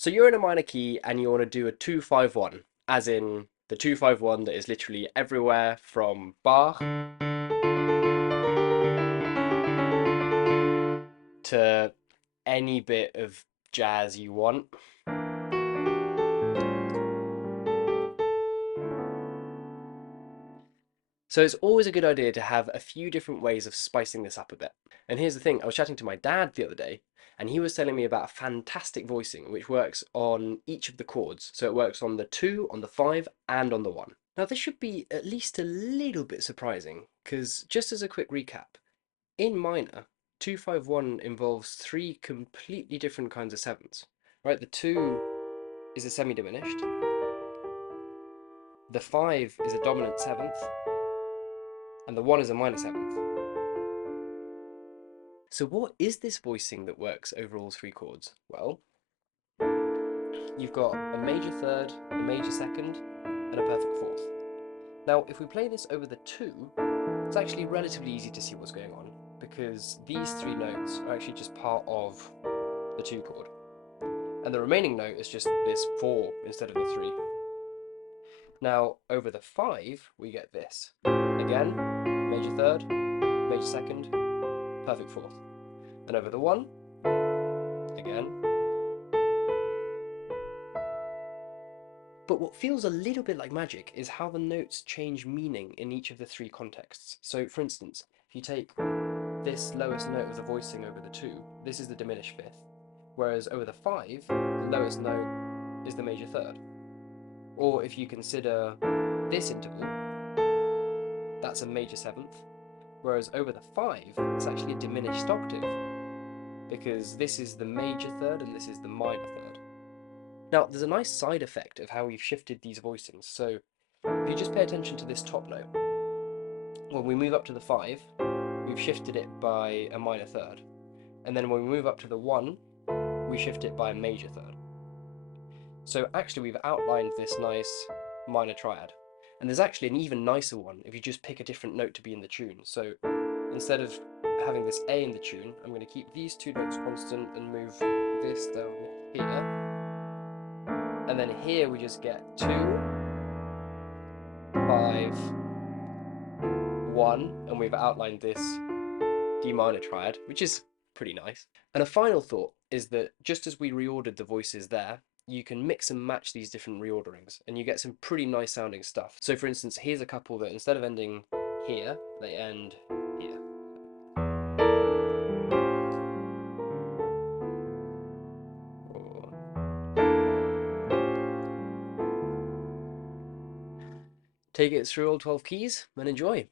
So you're in a minor key and you want to do a 2-5-1, as in the 2-5-1 that is literally everywhere from Bach to any bit of jazz you want. So it's always a good idea to have a few different ways of spicing this up a bit. And here's the thing, I was chatting to my dad the other day, and he was telling me about a fantastic voicing which works on each of the chords. So it works on the 2, on the 5, and on the 1. Now this should be at least a little bit surprising, because just as a quick recap, in minor, 2-5-1 involves three completely different kinds of sevenths. Right, the 2 is a semi-diminished, the 5 is a dominant seventh, and the 1 is a minor seventh. So what is this voicing that works over all three chords? Well, you've got a major third, a major second, and a perfect fourth. Now, if we play this over the 2, it's actually relatively easy to see what's going on, because these three notes are actually just part of the 2 chord. And the remaining note is just this 4 instead of the 3. Now, over the 5, we get this. Again, major third, major second, perfect fourth. And over the 1, again. But what feels a little bit like magic is how the notes change meaning in each of the three contexts. So, for instance, if you take this lowest note of the voicing over the 2, this is the diminished fifth, whereas over the 5, the lowest note is the major third. Or if you consider this interval, that's a major seventh, whereas over the 5, it's actually a diminished octave, because this is the major third and this is the minor third. Now, there's a nice side effect of how we've shifted these voicings. So if you just pay attention to this top note, when we move up to the 5, we've shifted it by a minor third. And then when we move up to the 1, we shift it by a major third. So actually we've outlined this nice minor triad. And there's actually an even nicer one if you just pick a different note to be in the tune. So instead of having this A in the tune, I'm going to keep these two notes constant and move this down here. And then here we just get 2, 5, 1, and we've outlined this D minor triad, which is pretty nice. And a final thought is that just as we reordered the voices there, you can mix and match these different reorderings, and you get some pretty nice sounding stuff. So for instance, here's a couple that instead of ending here, they end here. Take it through all 12 keys and enjoy.